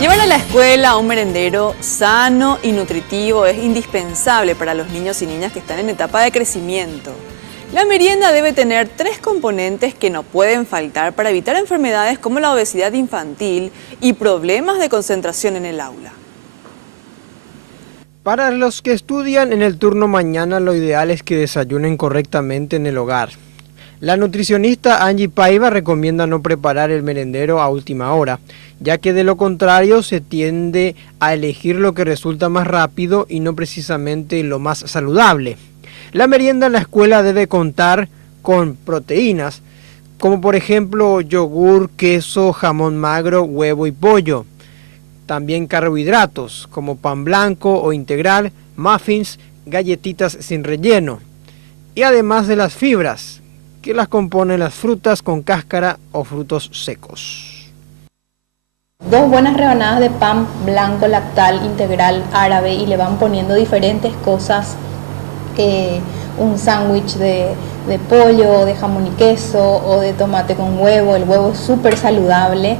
Llevar a la escuela un merendero sano y nutritivo es indispensable para los niños y niñas que están en etapa de crecimiento. La merienda debe tener 3 componentes que no pueden faltar para evitar enfermedades como la obesidad infantil y problemas de concentración en el aula. Para los que estudian en el turno mañana, lo ideal es que desayunen correctamente en el hogar. La nutricionista Angie Paiva recomienda no preparar el merendero a última hora, ya que de lo contrario se tiende a elegir lo que resulta más rápido y no precisamente lo más saludable. La merienda en la escuela debe contar con proteínas, como por ejemplo yogur, queso, jamón magro, huevo y pollo. También carbohidratos, como pan blanco o integral, muffins, galletitas sin relleno. Y además de las fibras, que las componen las frutas con cáscara o frutos secos. 2 buenas rebanadas de pan blanco, lactal, integral, árabe, y le van poniendo diferentes cosas, un sándwich de pollo, de jamón y queso o de tomate con huevo. El huevo es súper saludable.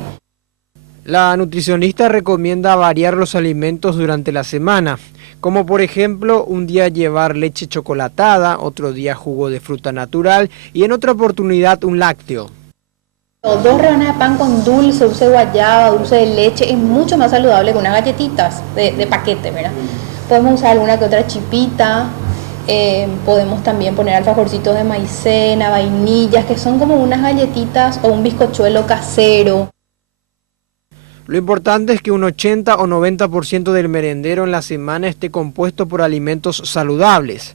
La nutricionista recomienda variar los alimentos durante la semana, como por ejemplo un día llevar leche chocolatada, otro día jugo de fruta natural y en otra oportunidad un lácteo. 2 rebanadas de pan con dulce de guayaba, dulce de leche, es mucho más saludable que unas galletitas de paquete, ¿verdad? Podemos usar alguna que otra chipita, podemos también poner alfajorcitos de maicena, vainillas, que son como unas galletitas o un bizcochuelo casero. Lo importante es que un 80 o 90% del merendero en la semana esté compuesto por alimentos saludables.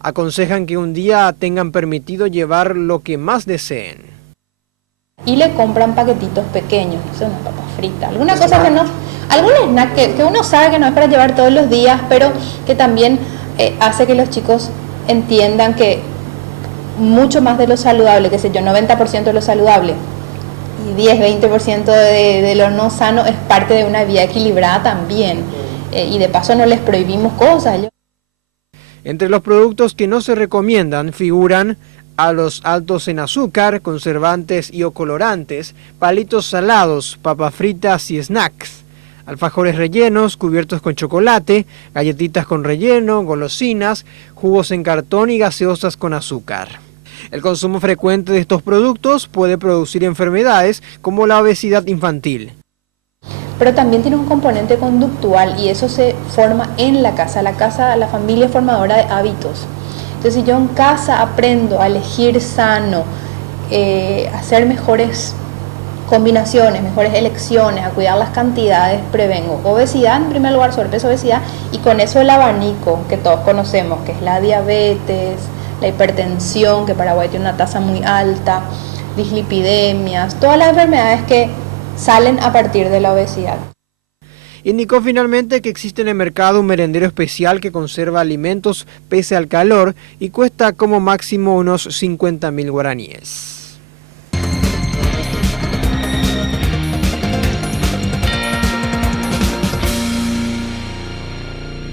Aconsejan que un día tengan permitido llevar lo que más deseen. Y le compran paquetitos pequeños, no sé, unas papas fritas, alguna cosa que no, algún snack que uno sabe que no es para llevar todos los días, pero que también hace que los chicos entiendan que mucho más de lo saludable, qué sé yo, 90% de lo saludable y 10-20% de lo no sano es parte de una vida equilibrada también. Y de paso no les prohibimos cosas. Entre los productos que no se recomiendan figuran a los altos en azúcar, conservantes y o colorantes, palitos salados, papas fritas y snacks, alfajores rellenos, cubiertos con chocolate, galletitas con relleno, golosinas, jugos en cartón y gaseosas con azúcar. El consumo frecuente de estos productos puede producir enfermedades como la obesidad infantil. Pero también tiene un componente conductual y eso se forma en la casa. La familia es formadora de hábitos. Entonces, si yo en casa aprendo a elegir sano, a hacer mejores combinaciones, mejores elecciones, a cuidar las cantidades, prevengo obesidad, en primer lugar, sobrepeso, obesidad, y con eso el abanico que todos conocemos, que es la diabetes, la hipertensión, que Paraguay tiene una tasa muy alta, dislipidemias, todas las enfermedades que salen a partir de la obesidad. Indicó finalmente que existe en el mercado un merendero especial que conserva alimentos pese al calor y cuesta como máximo unos 50.000 guaraníes.